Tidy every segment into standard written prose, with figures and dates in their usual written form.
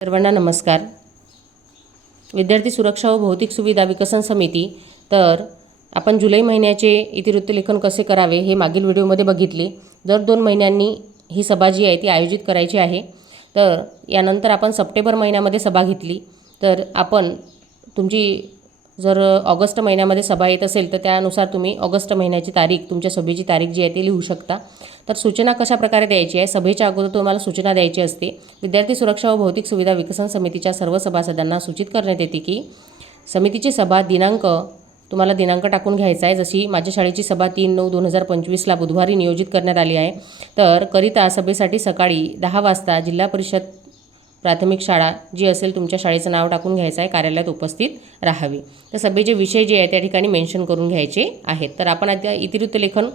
सर्वांना नमस्कार. विद्यार्थी सुरक्षा व भौतिक सुविधा विकसन समिती. तर आपण जुलै महिन्याचे इतिवृत्त लेखन कसे करावे हे मागील व्हिडिओमध्ये बघितले. दर 2 महिन्यांनी ही सभा जी आहे ती आयोजित करायची आहे. तर यानंतर आपण सप्टेंबर महिन्यामध्ये सभा घेतली. तर आपण तुमची जर ऑगस्ट महिन्यामध्ये सभा येत असेल तर त्यानुसार तुम्ही ऑगस्ट महिन्याची तारीख, तुमच्या सभेची तारीख जी आहे ती लिहू शकता. तर सूचना कशा प्रकारे द्यायची आहे, सभेच्या अगोदर तुम्हाला सूचना द्यायची असते. विद्यार्थी सुरक्षा व भौतिक सुविधा विकसन समितीच्या सर्व सभासदांना सूचित करण्यात येते की समितीची सभा तुम्हाला दिनांक टाकून घ्यायचा आहे. जशी माझ्या शाळेची सभा 3/9/2025 बुधवारी नियोजित करण्यात आली आहे. तर करिता सभेसाठी सकाळी 10 वाजता जिल्हा परिषद प्राथमिक शाळा जी असेल तुमच्या शाळेचं नाव टाकून घ्यायचं आहे, कार्यालयात उपस्थित राहावे. तर सभेचे विषय जे आहे त्या ठिकाणी मेन्शन करून घ्यायचे आहेत. तर आपण आता इतिवृत्त लेखन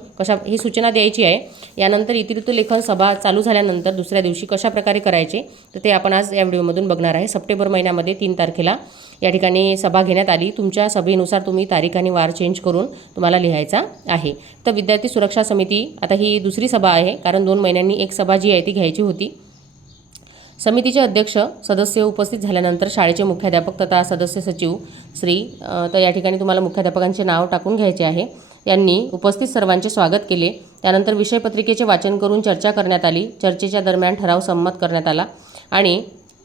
ही सूचना द्यायची आहे. यानंतर इतिवृत्त लेखन सभा चालू झाल्यानंतर दुसऱ्या दिवशी कशा प्रकारे करायचे तर ते आपण आज या व्हिडिओमधून बघणार आहे. सप्टेंबर महिन्यामध्ये 3 तारखेला या ठिकाणी सभा घेण्यात आली. तुमच्या सभेनुसार तुम्ही तारीख आणि वार चेंज करून तुम्हाला लिहायचा आहे. तर विद्यार्थी सुरक्षा समिती आता ही दुसरी सभा आहे, कारण 2 महिन्यांनी एक सभा जी आहे ती घ्यायची होती. समितीचे अध्यक्ष सदस्य उपस्थित झाल्यानंतर शाळेचे मुख्याध्यापक तथा सदस्य सचिव तर या ठिकाणी तुम्हाला मुख्याध्यापकांचे नाव टाकून घ्यायचे आहे. यांनी उपस्थित सर्वांचे स्वागत केले. त्यानंतर विषयपत्रिकेचे वाचन करून चर्चा करण्यात आली. चर्चेच्या दरम्यान ठराव संमत करण्यात आला आणि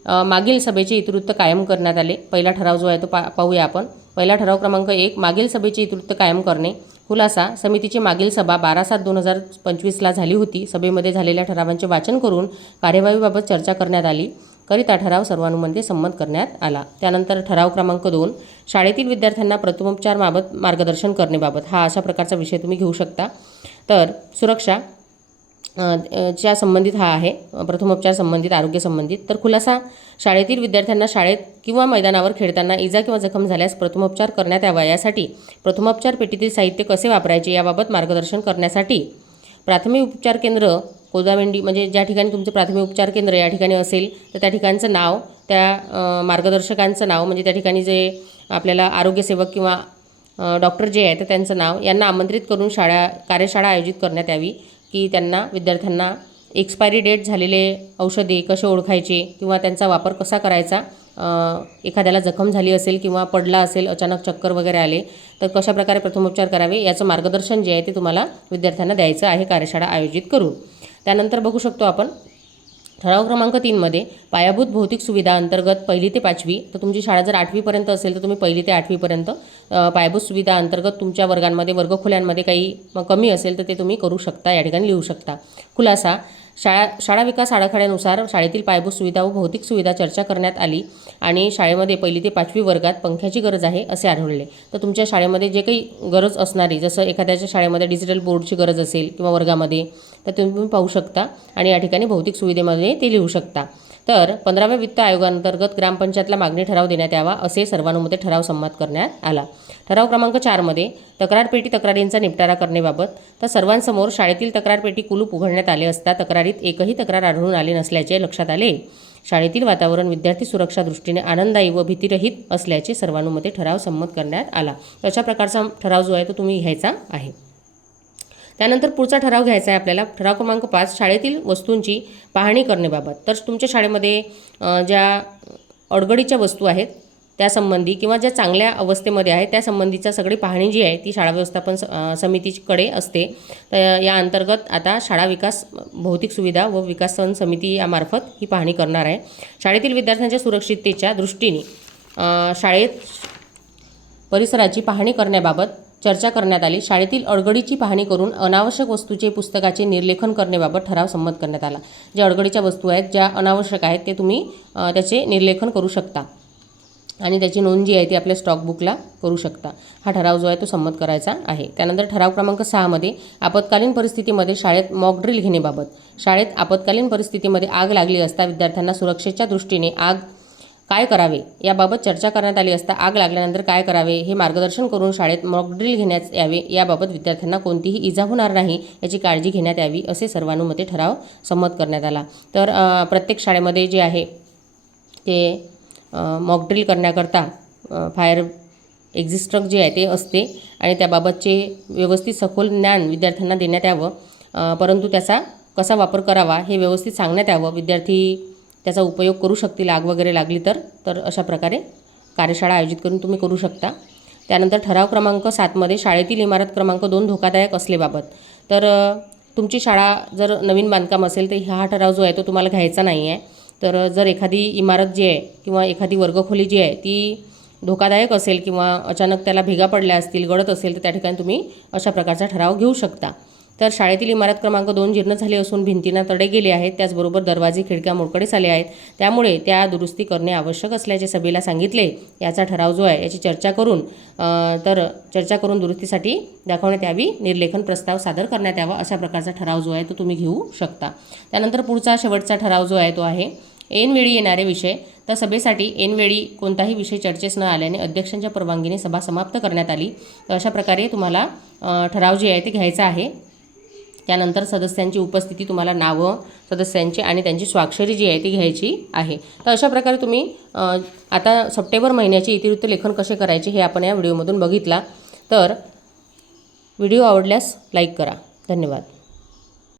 मागील सभेचे इतिवृत्त कायम करण्यात आले. पहिला ठराव जो आहे तो पाहूया आपण. पहिला ठराव क्रमांक 1, मागील सभेचे इतिवृत्त कायम करणे. खुलासा: समितीची मागील सभा 12/7/2025 झाली होती. सभेमध्ये झालेल्या ठरावांचे वाचन करून कार्यवाहीबाबत चर्चा करण्यात आली. करिता ठराव सर्वानुमते संमत करण्यात आला. त्यानंतर ठराव क्रमांक 2, शाळेतील विद्यार्थ्यांना प्रथमोपचारबाबत मार्गदर्शन करण्याबाबत. हा अशा प्रकारचा विषय तुम्ही घेऊ शकता. तर सुरक्षा च्या संबंधित हा आहे, प्रथमोपचार संबंधित, आरोग्य संबंधित. तर खुलासा: शाळेतील विद्यार्थ्यांना शाळेत किंवा मैदानावर खेळताना इजा किंवा जखम झाल्यास प्रथमोपचार करण्यात यावा. यासाठी प्रथमोपचार पेटीतील साहित्य कसे वापरायचे याबाबत मार्गदर्शन करण्यासाठी प्राथमिक उपचार केंद्र कोदामेंडी, म्हणजे ज्या ठिकाणी तुमचं प्राथमिक उपचार केंद्र या ठिकाणी असेल तर त्या ठिकाणचं नाव, त्या मार्गदर्शकांचं नाव, म्हणजे त्या ठिकाणी जे आपल्याला आरोग्यसेवक किंवा डॉक्टर जे आहे तर त्यांचं नाव यांना आमंत्रित करून कार्यशाळा आयोजित करण्यात यावी की त्यांना विद्यार्थ्यांना एक्सपायरी डेट झालेले औषधे कसे ओळखायचे किंवा त्यांचा वापर कसा करायचा. एखाद्याला जखम झाली असेल किंवा पडला असेल, अचानक चक्कर वगैरे आले तर कशा प्रकारे प्रथमोपचार करावे याचं मार्गदर्शन जे आहे ते तुम्हाला विद्यार्थ्यांना द्यायचं आहे कार्यशाळा आयोजित करून. त्यानंतर बघू शकतो आपण ठराव क्रमांक 3मध्ये पायाभूत भौतिक सुविधा अंतर्गत 1ली ते 5वी. तर तुमची शाळा जर 8वीपर्यंत असेल तर तुम्ही 1ली ते 8वीपर्यंत पायाभूत सुविधा अंतर्गत तुमच्या वर्गांमध्ये, वर्गखोल्यांमध्ये काही कमी असेल तर ते तुम्ही करू शकता, या ठिकाणी लिहू शकता. खुलासा: शाळा विकास आराखड्यानुसार शाळेतील पायाभूत सुविधा व भौतिक सुविधा चर्चा करण्यात आली आणि शाळेमध्ये 1ली ते 5वी वर्गात पंख्याची गरज आहे असे आढळले. तर तुमच्या शाळेमध्ये जे काही गरज असणारी, जसं एखाद्याच्या शाळेमध्ये डिजिटल बोर्डची गरज असेल किंवा वर्गामध्ये, तर तुम्ही पाहू शकता आणि या ठिकाणी भौतिक सुविधेमध्ये ते लिहू शकता. तर 15व्या वित्त आयोगांतर्गत ग्रामपंचायतला मागणी ठराव देण्यात यावा असे सर्वानुमते ठराव संमत करण्यात आला. ठराव क्रमांक 4मध्ये तक्रारपेटी तक्रारींचा निपटारा करण्याबाबत. तर सर्वांसमोर शाळेतील तक्रारपेटी कुलूप उघडण्यात आले असता तक्रारीत एकही तक्रार आढळून आले नसल्याचे लक्षात आले. शाळेतील वातावरण विद्यार्थी सुरक्षा दृष्टीने आनंददायी व भीतिरहित असल्याचे सर्वानुमते ठराव संमत करण्यात आला. तर अशा प्रकारचा ठराव जो आहे तो तुम्ही घ्यायचा आहे. त्यानंतर पुढचा ठराव घ्यायचा आहे आपल्याला. ठराव क्रमांक 5, शाळेतील वस्तूंची पाहणी करण्याबाबत. तर तुमच्या शाळेमध्ये ज्या अडगडीच्या वस्तू आहेत त्यासंबंधी किंवा ज्या चांगल्या अवस्थेमध्ये आहेत त्यासंबंधीचा सगळी पाहणी जी आहे ती शाळा व्यवस्थापन समितीकडे असते. तर या अंतर्गत आता शाळा विकास भौतिक सुविधा व विकासन समिती यामार्फत ही पाहणी करणार आहे. शाळेतील विद्यार्थ्यांच्या सुरक्षिततेच्या दृष्टीने शाळेत परिसराची पाहणी करण्याबाबत चर्चा करण्यात आली. शाळेतील अडगडीची पाहणी करून अनावश्यक वस्तूचे पुस्तकाचे निर्लेखन करण्याबाबत ठराव संमत करण्यात आला. ज्या अडगडीच्या वस्तू आहेत, ज्या अनावश्यक आहेत, ते तुम्ही त्याचे निर्लेखन करू शकता आणि त्याची नोंद जी आहे ती आपल्या स्टॉक बुकला करू शकता. हा ठराव जो आहे तो संमत करायचा आहे. त्यानंतर ठराव क्रमांक 6मध्ये आपत्कालीन परिस्थितीमध्ये शाळेत मॉक ड्रिल घेण्याबाबत. शाळेत आपत्कालीन परिस्थितीमध्ये आग लागली असता विद्यार्थ्यांना सुरक्षेच्या दृष्टीने काय करावे याबाबत चर्चा करण्यात आली असता आग लागल्यानंतर काय करावे हे मार्गदर्शन करून शाळेत मॉक ड्रिल घेण्यात यावे. याबाबत विद्यार्थ्यांना कोणतीही इजा होणार नाही याची काळजी घेण्यात यावी असे सर्वानुमते ठराव संमत करण्यात आला. तर प्रत्येक शाळेमध्ये जे आहे ते मॉक ड्रिल करण्याकरता फायर एक्झिस्ट्रक जे आहे ते असते आणि त्याबाबतचे व्यवस्थित सखोल ज्ञान विद्यार्थ्यांना देण्यात यावं. परंतु त्याचा कसा वापर करावा हे व्यवस्थित सांगण्यात यावं. विद्यार्थी त्याचा उपयोग करू शकतील, आग वगैरे लागली तर अशा प्रकारे कार्यशाळा आयोजित करून तुम्ही करू शकता. त्यानंतर ठराव क्रमांक 7मध्ये शाळेतील इमारत क्रमांक 2 धोकादायक असलेबाबत. तर तुमची शाळा जर नवीन बांधकाम असेल तर हा ठराव जो आहे तो तुम्हाला घ्यायचा नाही आहे. तर जर एखादी इमारत जी आहे किंवा एखादी वर्गखोली जी आहे ती धोकादायक असेल किंवा अचानक त्याला भेगा पडल्या असतील, गळत असेल, तर त्या ठिकाणी तुम्ही अशा प्रकारचा ठराव घेऊ शकता. तर शाळेतील इमारत क्रमांक 2 जीर्ण झाली असून भिंतींना तडे गेले आहेत, त्याचबरोबर दरवाजे खिडक्या मोडकळीस आले आहेत, त्यामुळे त्या दुरुस्ती करणे आवश्यक असल्याचे सभेला सांगितले. याचा ठराव जो आहे याची चर्चा करून दुरुस्तीसाठी दाखवण्यात यावी, निर्लेखन प्रस्ताव सादर करण्यात यावा, अशा प्रकारचा ठराव जो आहे तो तुम्ही घेऊ शकता. त्यानंतर पुढचा शेवटचा ठराव जो आहे तो आहे ऐनवेळी येणारे विषय. तर सभेसाठी ऐनवेळी कोणताही विषय चर्चेस न आल्याने अध्यक्षांच्या परवानगीने सभा समाप्त करण्यात आली. तर अशा प्रकारे तुम्हाला ठराव जे आहे ते घ्यायचा आहे. त्यानंतर सदस्यांची उपस्थिती, तुम्हाला नावं सदस्यांची आणि त्यांची स्वाक्षरी जी आहे ती घ्यायची आहे. तर अशा प्रकारे तुम्ही आता सप्टेंबर महिन्याचे इतिवृत्त लेखन कसे करायचे हे आपण या व्हिडिओमधून बघितला. तर व्हिडिओ आवडल्यास लाईक करा. धन्यवाद.